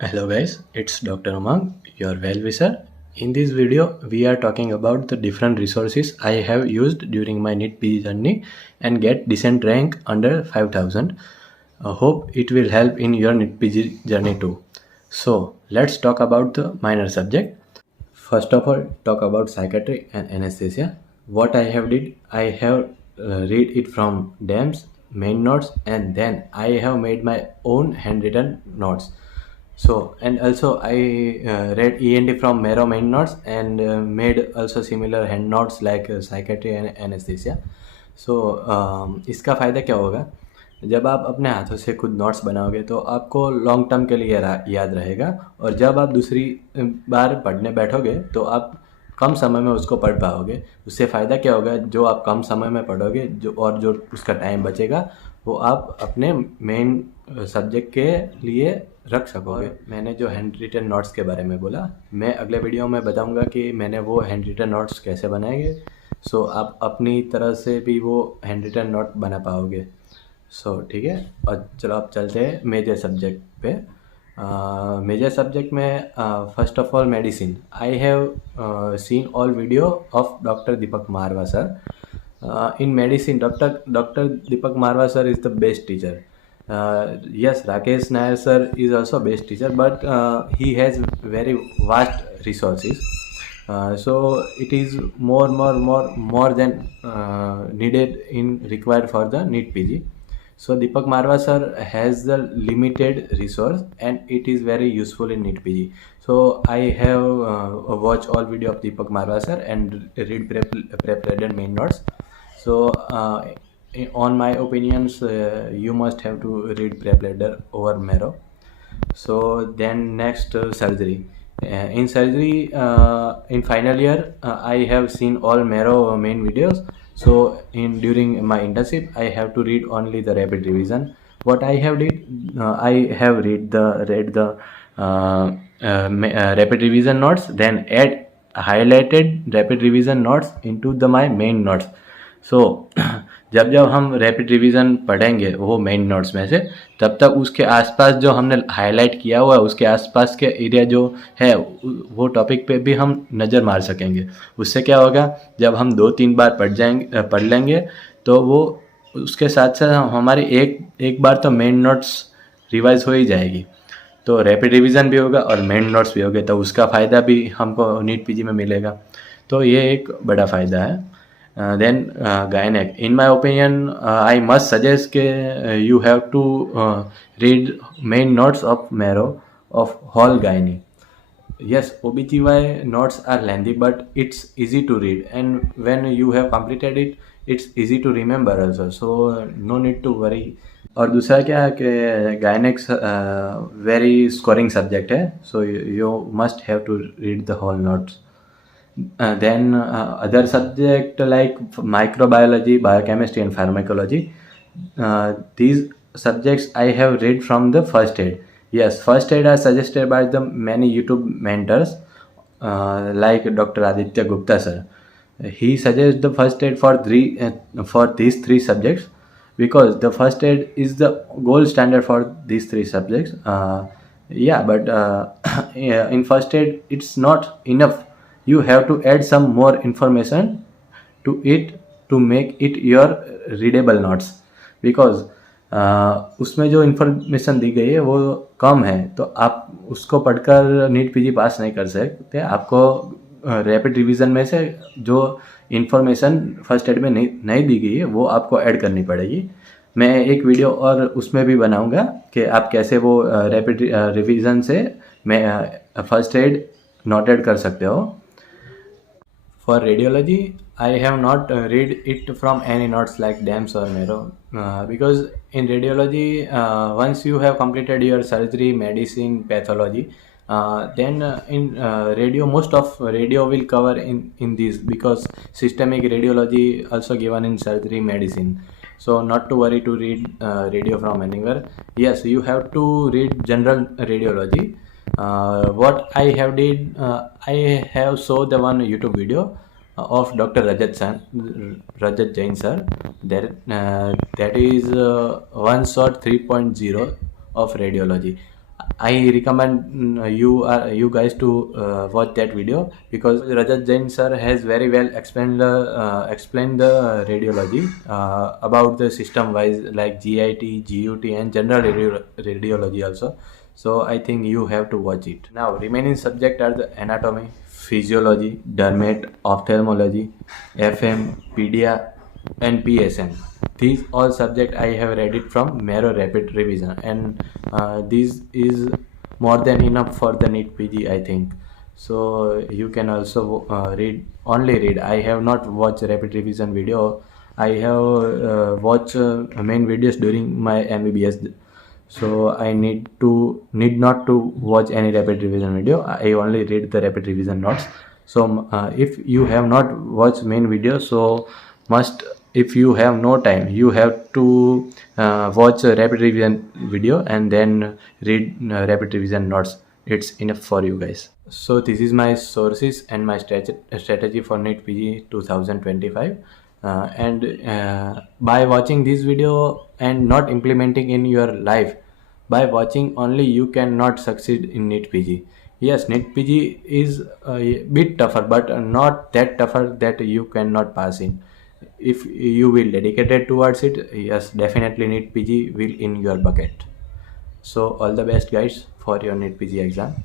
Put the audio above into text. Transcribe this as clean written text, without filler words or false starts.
Hello guys, it's Dr. Umang, your well-wisher. In this video, we are talking about the different resources I have used during my NEET PG journey and get decent rank under 5000. Hope it will help in your NEET PG journey too. So let's talk about the minor subject. First of all, talk about psychiatry and anesthesia. What I have did, I have read it from DAMS main notes, and then I have made my own handwritten notes. So and also I read ENT from Mero main notes and made also similar hand notes like psychiatry and anesthesia. So इसका फ़ायदा क्या होगा? जब आप अपने हाथों से खुद नोट्स बनाओगे तो आपको लॉन्ग टर्म के लिए याद रहेगा, और जब आप दूसरी बार पढ़ने बैठोगे तो आप कम समय में उसको पढ़ पाओगे। उससे फ़ायदा क्या होगा? जो आप कम समय में पढ़ोगे जो उसका टाइम बचेगा वो आप अपने मेन सब्जेक्ट के लिए रख सकोगे। मैंने जो हैंड रिटन नोट्स के बारे में बोला, मैं अगले वीडियो में बताऊंगा कि मैंने वो हैंड रिटन नोट्स कैसे बनाएंगे। सो आप अपनी तरह से भी वो हैंड रिटन नोट बना पाओगे। सो ठीक है, और चलो आप चलते हैं मेजर सब्जेक्ट पे। मेजर सब्जेक्ट में first of all medicine. I have seen all video of doctor Deepak Marwah sir. In medicine, Dr. Deepak Marwa sir is the best teacher. Yes, Rakesh Nair sir is also best teacher, but he has very vast resources. So it is more than needed in required for the NEET PG. So Deepak Marwa sir has the limited resource and it is very useful in NEET PG. So I have watched all video of Deepak Marwa sir and read prep main notes. So on my opinions, you must have to read prep leader over Mero. So then next, surgery. In surgery, in final year, I have seen all Mero main videos. So during my internship, I have to read only the rapid revision. What I have did, I have read the rapid revision notes, then add highlighted rapid revision notes into my main notes. सो जब हम rapid revision पढ़ेंगे वो main notes में से, तब तक उसके आसपास जो हमने हाईलाइट किया हुआ है उसके आसपास के एरिया जो है वो टॉपिक पे भी हम नज़र मार सकेंगे। उससे क्या होगा, जब हम 2-3 बार पढ़ लेंगे तो वो उसके साथ साथ हमारी एक बार तो मेन नोट्स रिवाइज हो ही जाएगी। तो रैपिड रिवीजन भी होगा और मेन नोट्स भी होंगे, तो उसका फ़ायदा भी हमको नीट पीजी में मिलेगा। तो ये एक बड़ा फ़ायदा है। Then gynec. In my opinion, I must suggest you have to read main notes of Mero of whole gynae. Yes, OBGY notes are lengthy, but it's easy to read, and when you have completed it, it's easy to remember also. So no need to worry. और दूसरा क्या है कि गायनेक्स very scoring subject है, so you must have to read the whole notes. Then other subject like microbiology, biochemistry and pharmacology. These subjects I have read from the first aid. Yes, first aid are suggested by the many YouTube mentors like Dr. Aditya Gupta sir. He suggests the first aid for these three subjects because the first aid is the gold standard for these three subjects. Yeah, but yeah, in first aid it's not enough. You have to add some more information to it to make it your readable notes, because उसमें जो information दी गई है वो कम है, तो आप उसको पढ़कर नीट पीजी पास नहीं कर सकते। आपको रैपिड रिवीजन में से जो इन्फॉर्मेशन फर्स्ट एड में नहीं दी गई है वो आपको ऐड करनी पड़ेगी। मैं एक वीडियो और उसमें भी बनाऊंगा कि आप कैसे वो रैपिड रिवीजन से मैं फर्स्ट एड नोट ऐड कर सकते हो। For radiology, I have not read it from any notes like DAMS or Mero, because in radiology, once you have completed your surgery, medicine, pathology, then in radio, most of radio will cover in these, because systemic radiology also given in surgery, medicine. So not to worry to read radio from anywhere. Yes, you have to read general radiology. What I have did, I have saw the one YouTube video of Dr. Rajat Jain sir. That is one shot 3.0 of radiology. I recommend you guys to watch that video, because Rajat Jain sir has very well explained the radiology about the system wise, like GIT, GUT, and general radiology also. So I think you have to watch it. Now remaining subject are the anatomy, physiology, dermat, ophthalmology, FM, pedia, and PSM. These all subject I have read it from Mero Rapid Revision, and this is more than enough for the NEET PG, I think. So you can also read. I have not watched rapid revision video. I have watched main videos during my MBBS, so I need not to watch any rapid revision video. I only read the rapid revision notes. So if you have not watched main video, so must, if you have no time, you have to watch a rapid revision video and then read rapid revision notes. It's enough for you guys. So this is my sources and my strategy for NEET PG 2025. And by watching this video and not implementing in your life, by watching only, you cannot succeed in NEET PG. Yes, NEET PG is a bit tougher, but not that tougher that you cannot pass in. If you will dedicated towards it, yes, definitely NEET PG will in your bucket. So all the best guys for your NEET PG exam.